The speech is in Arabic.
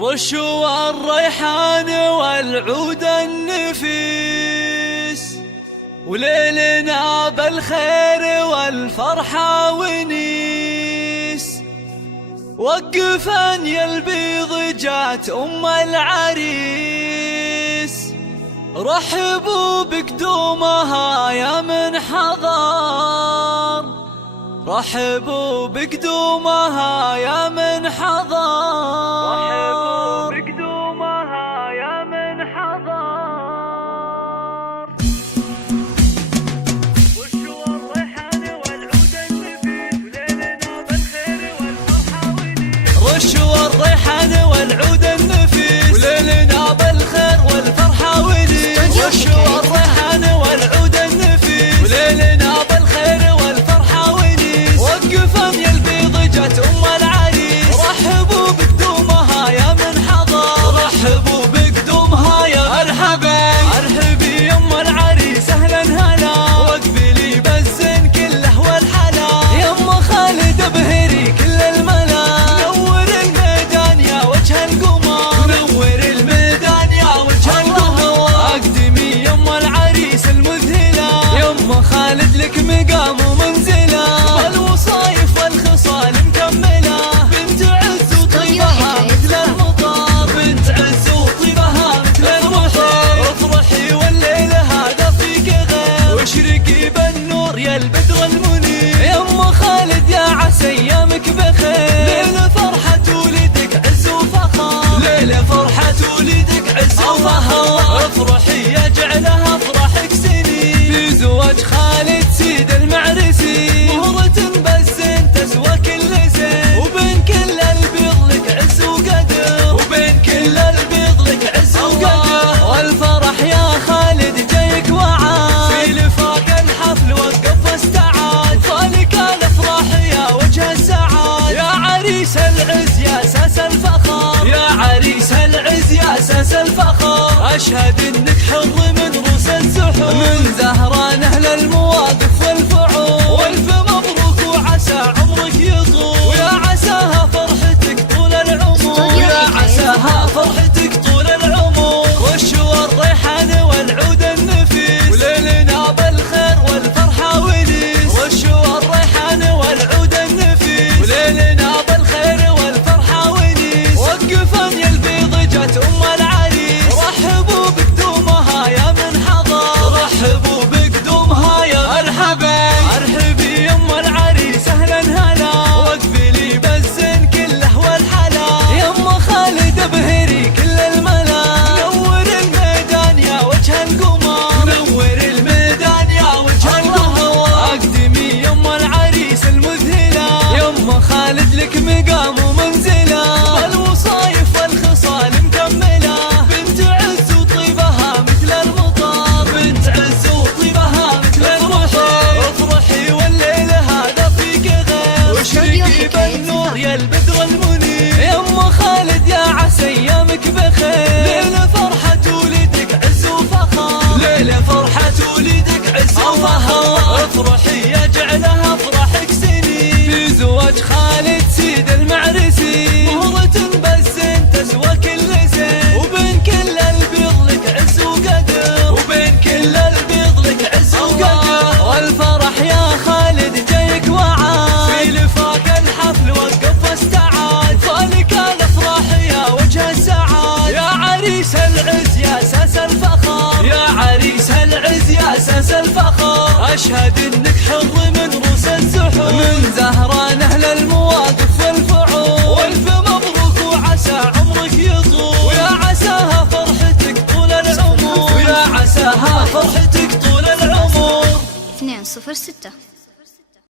رشوا الريحان والعود النفيس، وليلنا بالخير والفرحة ونيس. وقفن يا البيض جات أم العريس، رحبوا بقدومها يا من حضر، رحبوا بقدومها يا من حضر، رحبوا بقدومها يا من حضر. وشوا الريحان والعود النفيس، وليلنا بالخير والفرحة ونيس. رشوا الريحان والعود النفيس، وليلنا بالخير والفرحة ونيس. رشوا الريحان والعود النفيس، وليلنا بالخير والفرحة ونيس. وقفن يا البيض جات أم العريس، رحبوا بقدومها يا من حضر، رحبوا بقدومها يا مرحبا. ارحبي يا أم العريس أهلا هلا، واقبلي بالزين كله والحلا. يا أم خالد ابهري كل الملا، نور الميدان يا وجه القمر، نور الميدان يا وجه القمر. اقدمي يا أم العريس المذهلة، يا أم خالد لك مقام ومنزلة، والوصايف والخصال مكملة. بنت عز وطيبها مثل المطر، بنت عز وطيبها مثل المطر. افرحي والليل هذا فيك غير، واشرقي بالنور يا البدر المنير. يا أم خالد يا عسى ايامك بخير، ليلة فرحة ولدك عز وفخر، ليلة فرحة ولدك عز وفخر. افرحي يا جعلها افرحك سنين، بزواج خالد سيد المعرسي. مهرة بالزين تسوى كل زين، وبين كل البيض لك عز وقدر، وبين كل البيض لك عز وقدر. والفرح يا خالد جايك وعاد، في لفاق الحفل وقف واستعاد. خالك الافراح يا وجه السعاد، يا عريس العز يا اساس الفخر، يا عريس العز يا اساس الفخر. اشهد انك حر من روس الزحور، من زهران اهل المواقف والفعول. والف مبروك وعسى عمرك يطول، ويا عساها فرحتك طول العمر، ويا عساها فرحتك طول العمر. وشوا الريحان والعود النفيس، وليلنا بالخير والفرحة ونيس. وشوا الريحان والعود النفيس، وليلنا بالخير والفرحة ونيس. وقفن يا البيض جات أم العريس، رحبوا بقدومها يا من حضر، رحبوا بقدومها يا مرحبا. ارحبي يا أم العريس أهلا هلا، واقبلي بالزين كله والحلا. يا أم خالد ابهري كل الملا، نور الميدان يا وجه القمر، نور الميدان يا وجه القمر. اقدمي يا أم العريس المذهلة، يا أم خالد لك مقام ومنزلة، والوصايف والخصال مكملة. بنت عز وطيبها مثل المطر، بنت عز وطيبها مثل المطر. افرحي والليل هذا فيك غير، واشرقي بالنور يا البدر المنير. يا أم خالد يا عسى ايامك بخير، ليلة فرحة ولدك عز وفخر، ليلة فرحة ولدك عز وفخر. افرحي يا جعلها افرحك سنين، بزواج خالد سيد المعرسي. مهرة بالزين تسوى كل زين، وبين كل البيض لك عز وقدر، وبين كل البيض لك عز وقدر. والفرح يا خالد جايك وعاد، في لفاق الحفل وقف واستعاد. خالك الافراح يا وجه السعاد، يا عريس العز يا اساس الفخر، يا عريس العز يا اساس الفخر. اشهد انك حر من روس الزحور، من زهران اهل المواقف والفعول. والف مبروك وعسى عمرك يطول، ويا عساها فرحتك طول العمر، ويا عساها فرحتك طول العمر. 206